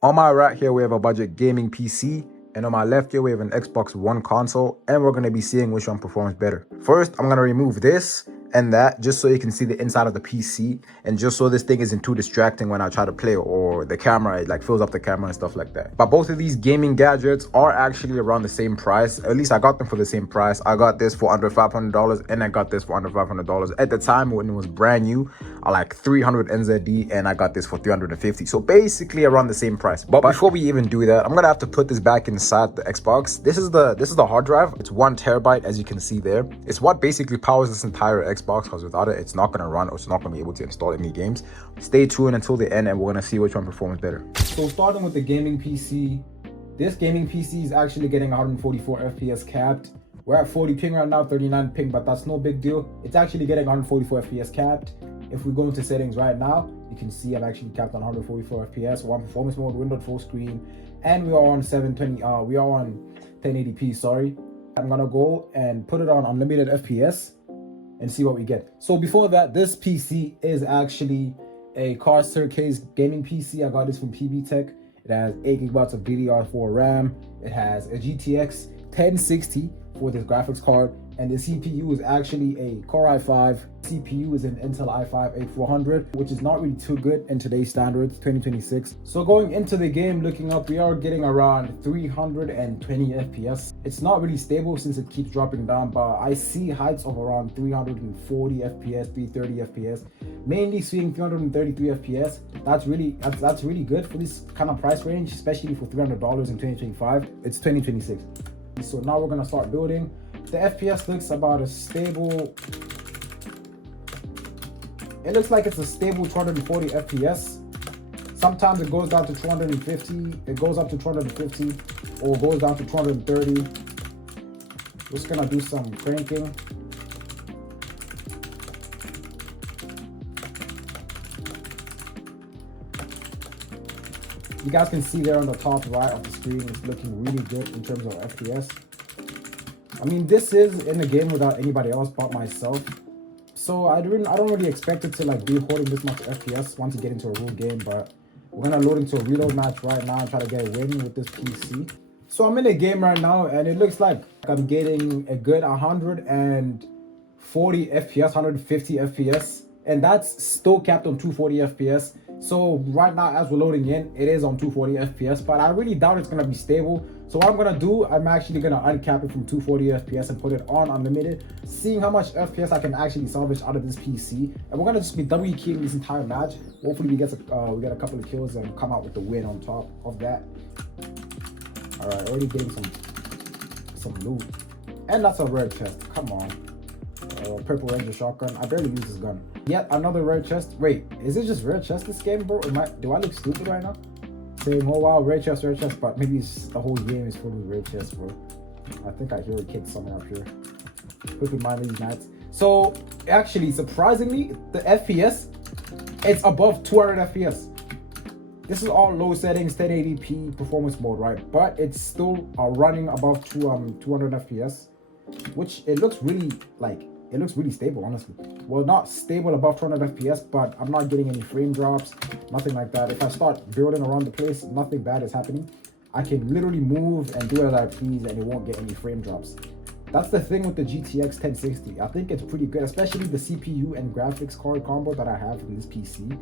On my right here, we have a budget gaming PC, and on my left here, we have an Xbox One console, and we're going to be seeing which one performs better. First, I'm going to remove this and that just so you can see the inside of the PC, and just so this thing isn't too distracting when I try to play, or the camera, it like fills up the camera and stuff like that. But both of these gaming gadgets are actually around the same price. At least I got them for the same price. I got this for under $500, and I got this for under $500. At the time when it was brand new, I like 300 NZD, and I got this for 350. So basically around the same price. But before we even do that, I'm gonna have to put this back inside the Xbox. This is the hard drive. It's 1 terabyte, as you can see there. It's what basically powers this entire Xbox, because without it, it's not gonna run, or it's not gonna be able to install any games. Stay tuned until the end, and we're gonna see which one performs better. So starting with the gaming PC, this gaming PC is actually getting 144 FPS capped. We're at 40 ping right now, 39 ping, but that's no big deal. It's actually getting 144 FPS capped. If we go into settings right now, you can see I'm actually capped on 144 FPS, one performance mode, windowed full screen, and we are on 720. We are on 1080p. Sorry, I'm gonna go and put it on unlimited FPS and see what we get. So before that, this PC is actually a Corsair case gaming PC. I got this from PB Tech. It has 8 GB of DDR4 RAM. It has a GTX 1060 for this graphics card, and the CPU is actually a Core i5. CPU is an Intel i5-8400, which is not really too good in today's standards, 2026. So going into the game, looking up, we are getting around 320 FPS. It's not really stable since it keeps dropping down, but I see heights of around 340 FPS, 330 FPS, mainly seeing 333 FPS. That's really good for this kind of price range, especially for $300 in 2025. It's 2026. So now we're gonna start building. The FPS looks about a stable. It looks like it's a stable 240 FPS. Sometimes it goes down to 250. It goes up to 250, or goes down to 230. Just gonna do some cranking. You guys can see there on the top right of the screen, it's looking really good in terms of FPS. I mean, this is in the game without anybody else but myself. So I don't really expect it to like be holding this much FPS once you get into a real game, but we're gonna load into a reload match right now and try to get a win with this PC. So I'm in a game right now, and it looks like I'm getting a good 140 FPS, 150 FPS, and that's still capped on 240 FPS. So right now, as we're loading in, it is on 240 FPS, but I really doubt it's gonna be stable. So what I'm gonna do, I'm actually gonna uncap it from 240 FPS and put it on unlimited, seeing how much FPS I can actually salvage out of this PC. And we're gonna just be double keying this entire match. Hopefully we get a couple of kills and come out with the win on top of that. All right, already getting some loot, and that's a rare chest. Come on, purple ranger shotgun. I barely use this gun. Yet another rare chest. Wait, is it just rare chest this game, bro? Do I look stupid right now? Saying, oh wow, rare chest, but maybe the whole game is full of rare chests, bro. I think I hear a kid somewhere up here. Quickly mind these mats. So actually, surprisingly, the FPS, it's above 200 FPS. This is all low settings, 1080p performance mode, right? But it's still running above 200 FPS, which it looks really stable, honestly. Well, not stable above 200 FPS, but I'm not getting any frame drops, nothing like that. If I start building around the place, nothing bad is happening. I can literally move and do as I please, and it won't get any frame drops. That's the thing with the GTX 1060. I think it's pretty good, especially the CPU and graphics card combo that I have in this PC.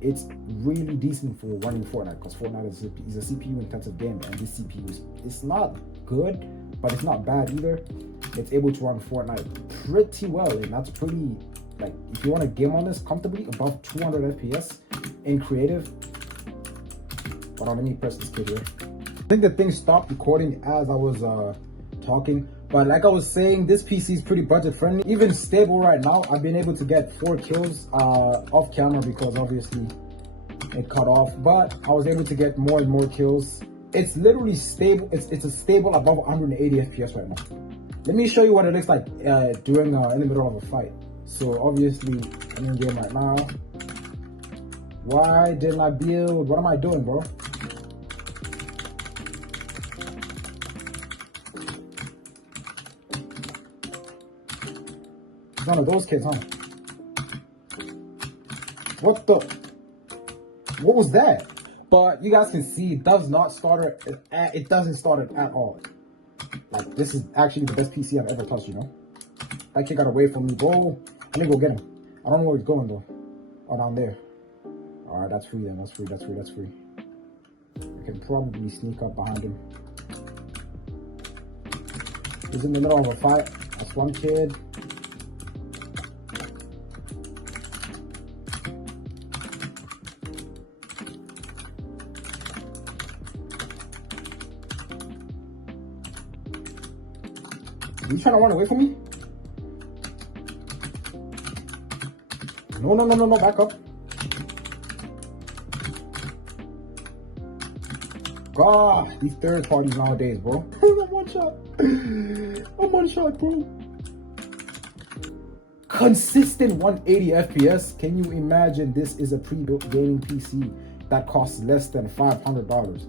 It's really decent for running Fortnite, because Fortnite is a CPU intensive game, and this CPU it's not good, but it's not bad either. It's able to run Fortnite pretty well, and that's pretty, like, if you want to game on this comfortably above 200 FPS in creative. Hold on, let me press this kid here. I think the thing stopped recording as I was talking, but like I was saying, this PC is pretty budget friendly. Even stable right now, I've been able to get 4 kills off camera, because obviously it cut off, but I was able to get more and more kills. It's literally stable. It's a stable above 180 FPS right now. Let me show you what it looks like during in the middle of a fight. So obviously I'm in game right now. Why didn't I build? What am I doing, bro? It's one of those kids, huh? What was that? But you guys can see it does not start it. It doesn't start it at all. Like, this is actually the best PC I've ever touched, you know? That kid got away from me, bro. Let me go get him. I don't know where he's going, though. Oh, down there. Alright, that's free then. That's free, that's free, that's free. I can probably sneak up behind him. He's in the middle of a fight. That's one kid. Are you trying to run away from me? No, back up. God, these third parties nowadays, bro. I'm one shot. I'm one shot, bro. Consistent 180 FPS. Can you imagine this is a pre-built gaming PC that costs less than $500?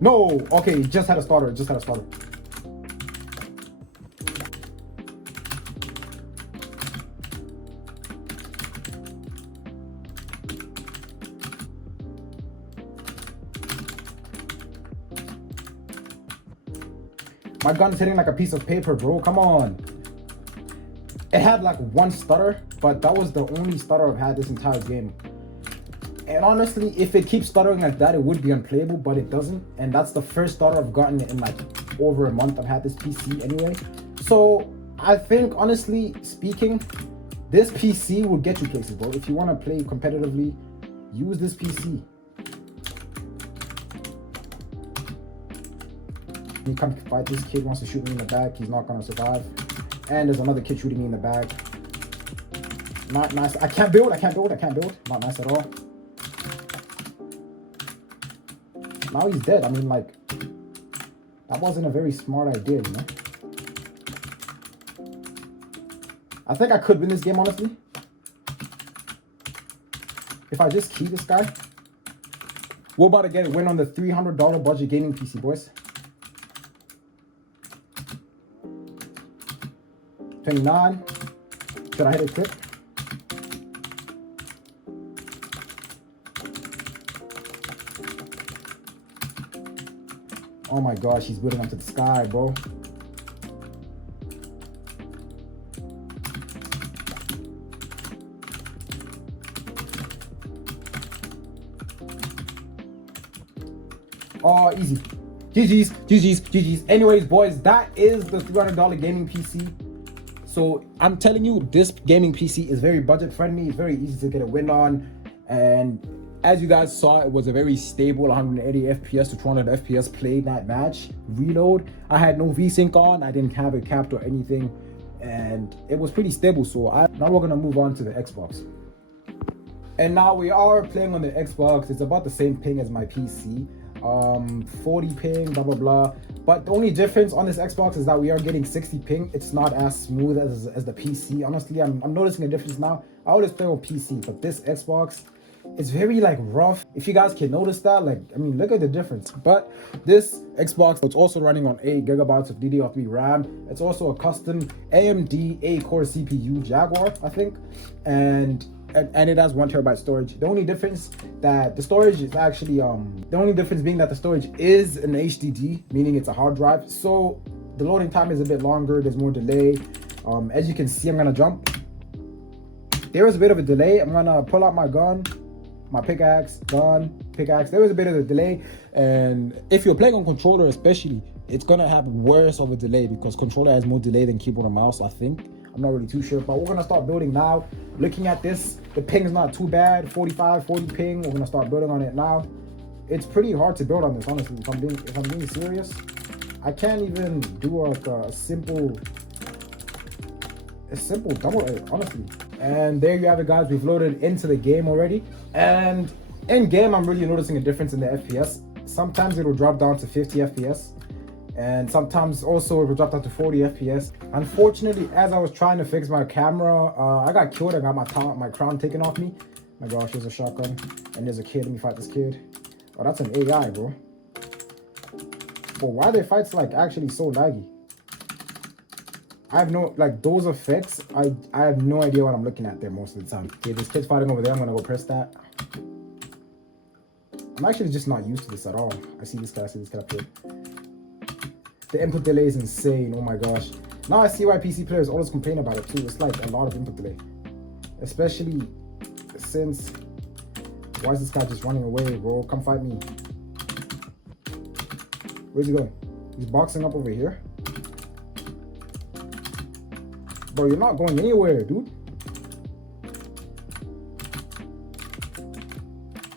No, okay, just had a starter, just had a starter. My gun's hitting like a piece of paper, bro, come on. It had like one stutter, but that was the only stutter I've had this entire game. And honestly, if it keeps stuttering like that, it would be unplayable, but it doesn't. And that's the first stutter I've gotten in like over a month I've had this PC anyway. So I think, honestly speaking, this PC will get you places, bro. If you want to play competitively, use this PC. Let me come fight this kid. Wants to shoot me in the back. He's not going to survive. And there's another kid shooting me in the back. Not nice. I can't build. Not nice at all. Now he's dead. I mean, like, that wasn't a very smart idea, you know? I think I could win this game, honestly. If I just key this guy. We're about to get a win on the $300 budget gaming PC, boys. 29. Should I hit a clip? Oh my gosh, he's building up to the sky, bro. Oh, easy. GG's. Anyways, boys, that is the $300 gaming PC. So I'm telling you, this gaming PC is very budget friendly. It's very easy to get a win on. And as you guys saw, it was a very stable 180 FPS to 200 FPS play that match. Reload. I had no VSync on. I didn't have it capped or anything. And it was pretty stable. So now we're going to move on to the Xbox. And now we are playing on the Xbox. It's about the same ping as my PC. 40 ping, blah blah blah. But the only difference on this Xbox is that we are getting 60 ping. It's not as smooth as the PC. Honestly, I'm noticing a difference now. I always play on PC, but this Xbox, it's very like rough. If you guys can notice that, like, I mean, look at the difference. But this Xbox, it's also running on 8 GB of DDR3 RAM. It's also a custom AMD 8-core CPU Jaguar, I think, and it has 1 TB storage. The only difference that the storage is actually the only difference being that the storage is an HDD, meaning it's a hard drive. So the loading time is a bit longer. There's more delay. As you can see, I'm gonna jump. There is a bit of a delay. I'm gonna pull out my gun, my pickaxe. There was a bit of a delay, and if you're playing on controller especially, it's gonna have worse of a delay because controller has more delay than keyboard and mouse, I think. I'm not really too sure, but we're gonna start building now. Looking at this, the ping is not too bad. 45, 40 ping. We're gonna start building on it now. It's pretty hard to build on this, honestly. If I'm being serious, I can't even do like a simple double edit, honestly. And there you have it, guys. We've loaded into the game already, and in game, I'm really noticing a difference in the FPS. Sometimes it will drop down to 50 FPS. And sometimes also it will drop down to 40 FPS. Unfortunately, as I was trying to fix my camera, I got killed. I got my crown taken off me. My gosh, there's a shotgun. And there's a kid. Let me fight this kid. Oh, that's an AI, bro. But why are their fights like actually so laggy? I have no, like, those effects, I have no idea what I'm looking at there most of the time. Okay, this kid's fighting over there. I'm gonna go press that. I'm actually just not used to this at all. I see this guy up here. The input delay is insane. Oh my gosh. Now I see why PC players always complain about it too. It's like a lot of input delay. Especially since... Why is this guy just running away, bro? Come fight me. Where's he going? He's boxing up over here. Bro, you're not going anywhere, dude.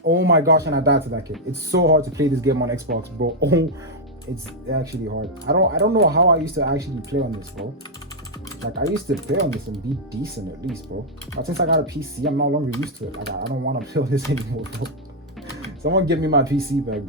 Oh my gosh, and I died to that kid. It's so hard to play this game on Xbox, bro. Oh, it's actually hard. I don't know how I used to actually play on this, bro. Like, I used to play on this and be decent at least, bro. But since I got a PC, I'm no longer used to it. Like, I don't want to play on this anymore, bro. Someone give me my PC back.